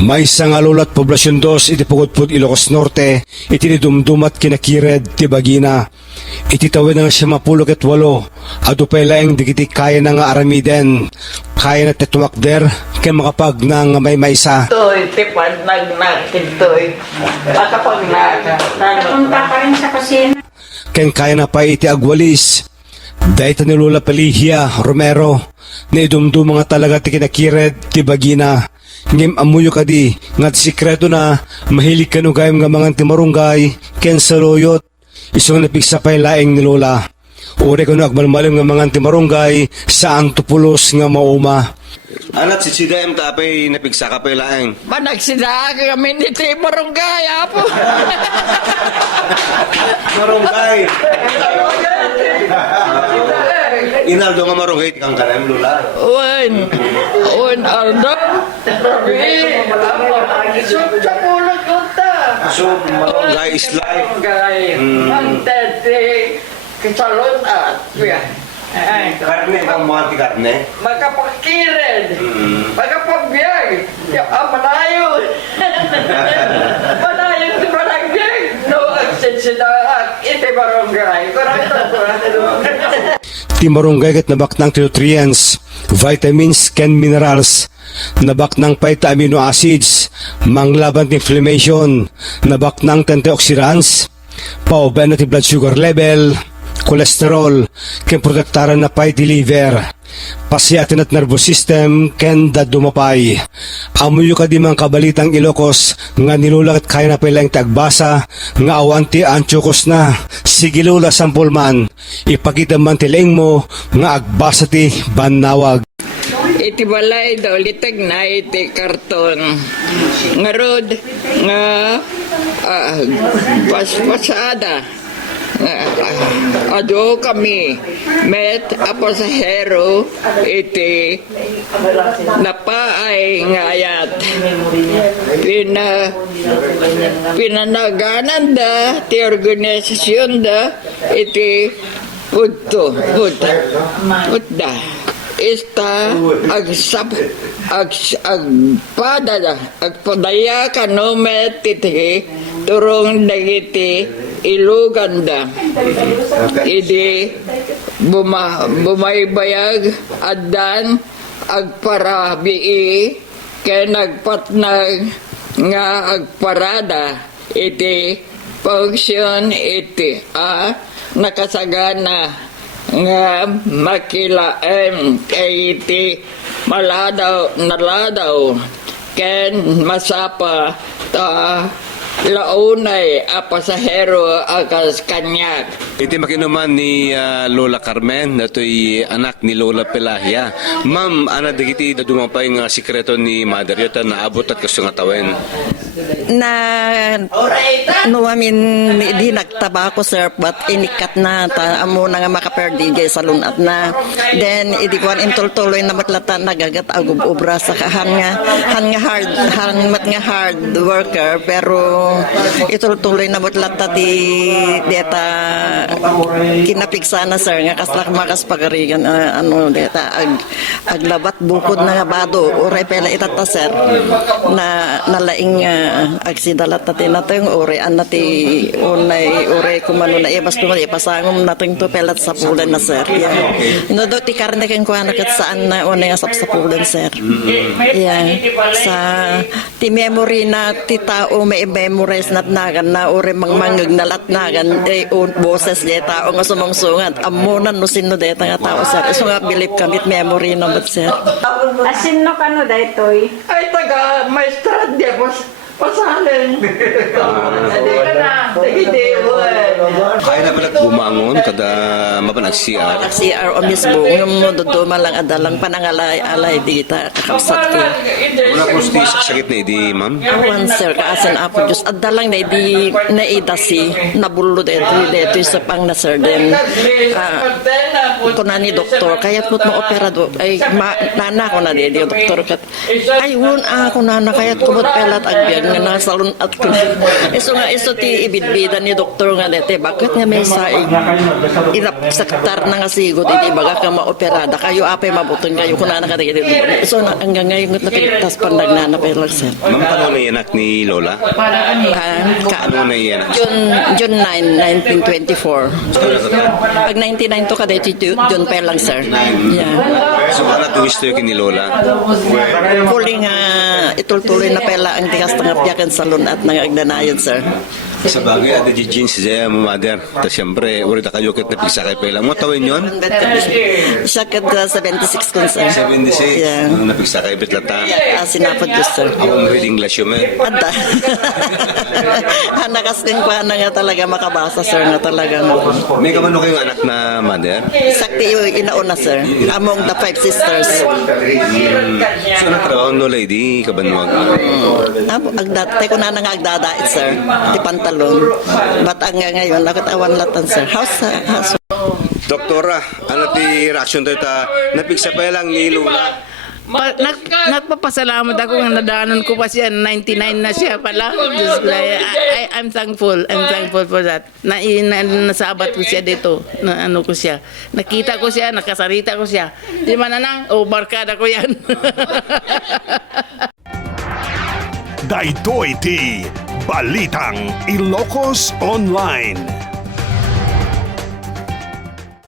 May sangalulat poblasyon 2 iti Pugudpud Ilocos Norte iti nidumdumat kinakired ti bagina. Iti tawid na nga siya mapulok at 8 adu pa laeng digiti kaya na nga aramiden kaya na tetumakder kaya makapag na nga may maysa. Toy, tipad nagnakintoy. Makapag Napunta ka rin sa kusina. Ken kaya na pa iti agwalis. Dahil ni Lola Pelihia Romero na idumdum mga talaga ti kinakired ti bagina. Ngem amuyo kadi nga sikreto na mahilig kanugayam nga mga timarunggay ken saluyot isong napigsa pay laeng ni Lola. Uri ko na agmalmalim nga mga timarunggay saan tupulos nga mauma. Anat si Sidayam tapay napigsa ka pay laeng. Managsidaag kami ni Timarunggay, apo. Marunggay. Inaldo nga marunggay tikang kanayam Lola. Wen Aldo. Sa pulot ko ta. So marunggay is life. Ang tete. Kisalon at. Karne ang mga ti karne. Magkapakirin. Magkapagbiyak. Malayo. Malayo si Barangay. No aksensinaak. Iti Barangay. Timarunggay kat nabak ng nutrients, vitamins, ken minerals, nabak ng phyto amino acids, manglaban ng inflammation, nabak ng antioxidants, pauban ng blood sugar level, kolesterol, ken protektaran na pay liver, pasiatin at nervous system, ken dadumapay. Amuyo ka di mga kabalitang Ilocos, nga nilulak at kaya na palang tagbasa, nga awanti antyokos na, sige Lola sampulman, ipakita man tileng mo, nga agbasa ti banawag. Iti balay daw litag na iti karton. Ngarod nga pasada. Ado kami met a pasahero iti napaay ngayat pinanaganan da ti organisasyon da iti pudda ista agpadaya kanomet iti turong dagiti iluganda idi bumaybayag addan agparabii ken nagpatnag nga agparada iti function iti nakasagana nga makilaem kay iti naladaw ken masapa ta launay a pasahero akas kanyak. Iti makinuman ni Lola Carmen, nato'y anak ni Lola Pelahia. Ma'am, ana digiti dumapay nga sikreto ni Mother Yota na abot at kaso nga tawen. Na amin di nagtaba ko sir but inikat na amo na nga makaperdi jay sa lunat na then idikuan intultuloy na matlata nagagat agub-ubra sa han nga hard worker pero itultuloy na matlata di deta kinapigsa na sir nga kaslak makas pagarigan deta aglabat bukod na nga bado uray pela itata sir na nalaing agsidalat natin natin uri anati unay uri kumano na ibas tumali pasangom natin to pelat sa pulan na sir no do ti karne ken ko anak at saan na unay asap sa pulan sir sa ti memory na ti tao may memorize nat nagan na uri mangmangag nalat nagan boses de tao nga sumungsungat amunan no sino de nga tao sir iso nga believe kamit memory na bat sir Asin no kano daytoy? Ay taga maestrad di pasalin. Kaya na pala bumangon kada mapanag CR. CR o mismo yung duduma lang adalang panangalay di kita kakapsat ko Wala kusti sakit na idi, ma'am? awan sir kaasan apo Diyos adalang na di naidasi nabulo dito sa pang na sir din kunani doktor kaya put mo operado ay nana ko na di doktor kat ayun ako nana kayat kumot pelat agbyag nga nasalon at ko. Iso nga iso ti ibidbida ni doktor nga dete bakit nga may saig saktar na nga sigod iti baga ka maoperada kayo apay mabuton kayo kuna na kadagiti. Iso na hanggang ngayon nakita pandagnana pa lang sir. Ma'am, paano na anak ni Lola? Ano na anak? June 9, 1924. Pag 99 to kada ito June pa lang sir. Yeah. So, ano tuwisto yung ni Lola? Puli nga itultuloy na pala ang tigas ng apyakan sa lunat ng agnanayon sir. Sa bagay, ada di jeans siya, mother. Tapos siyempre, uri na kayo kit na pigsa kay Pela. Mo tawin yun? Siya kada 76 kun sir. 76. Yeah. Ano na pigsa kay Betlata? Sinapod ko sir. Ako mo hiding glasyo mo. Anda. Hanakas din ko na nga talaga makabasa sir nga talaga. May kamano kayong anak na mother? Sakti inauna sir. Among the 5 sisters. So, natrabaho no lady, kabanwag. Agdate ko na agdadait sir. Di pantalon. But ang ngayon, nakatawan latan sir. House. Doktora, ano ti reaction tayo ta? Napigsa pa lang ni Lola. Nagpapasalamat ako nga nadaanan ko pa siya 99 na siya pala. Just like, I'm thankful for that. Nasabat ko siya dito, na ano ko siya. Nakita ko siya, nakasarita ko siya. Di man na, barkada ko yan. Daito iti Balitang Ilocos Online.